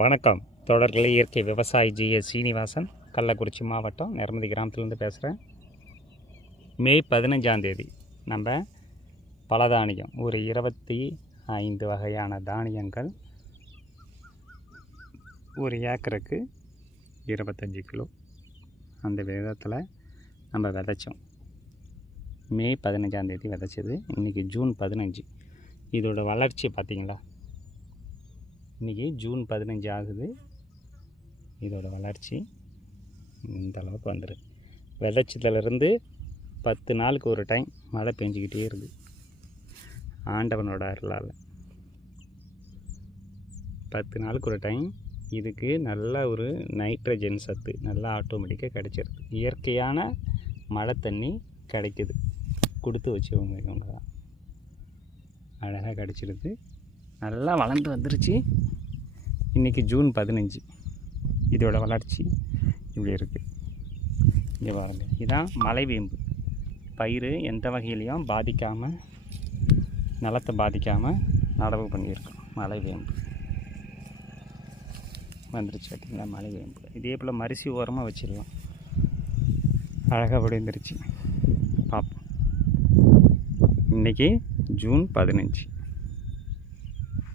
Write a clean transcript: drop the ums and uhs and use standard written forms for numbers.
வணக்கம் தொடர்களே. இயற்கை விவசாயி ஜிஎஸ் சீனிவாசன், கள்ளக்குறிச்சி மாவட்டம் நிரமதி கிராமத்துலேருந்து பேசுகிறேன். மே 15 நம்ம பலதானியம் ஒரு 25 வகையான தானியங்கள் ஒரு ஏக்கருக்கு 25 கிலோ அந்த விதத்தில் நம்ம விதைச்சோம். மே 15 விதைச்சது. இன்றைக்கி ஜூன் 15. இதோட வளர்ச்சி பார்த்திங்களா? இன்றைக்கி ஜூன் 15 ஆகுது. இதோட வளர்ச்சி இந்த அளவுக்கு வந்துடும். விதைச்சதுலேருந்து 10 நாளுக்கு ஒரு டைம் மழை பெஞ்சிக்கிட்டே இருக்குது. ஆண்டவனோட அருளால் 10 நாளுக்கு ஒரு டைம் இதுக்கு நல்ல ஒரு நைட்ரஜன் சத்து நல்லா ஆட்டோமேட்டிக்காக கிடச்சிருது. இயற்கையான மழை தண்ணி கிடைக்குது. கொடுத்து வச்சவங்க இவங்க தான். அழகாக கிடச்சிருது. நல்லா வளர்ந்து வந்துருச்சு. இன்றைக்கி ஜூன் 15. இதோட வளர்ச்சி இப்படி இருக்குது. இங்கே பாருங்கள், இதுதான் மலைவேம்பு. பயிர் எந்த வகையிலையும் பாதிக்காமல், நிலத்தை பாதிக்காமல் நடவு பண்ணியிருக்கோம். மலைவேம்பு வந்துருச்சு பார்த்திங்களா? மலைவேம்பு இதே போல் மரிசி ஓரமாக வச்சிடலாம். அழகாக விழுந்துருச்சு. பார்ப்போம். இன்றைக்கி ஜூன் 15.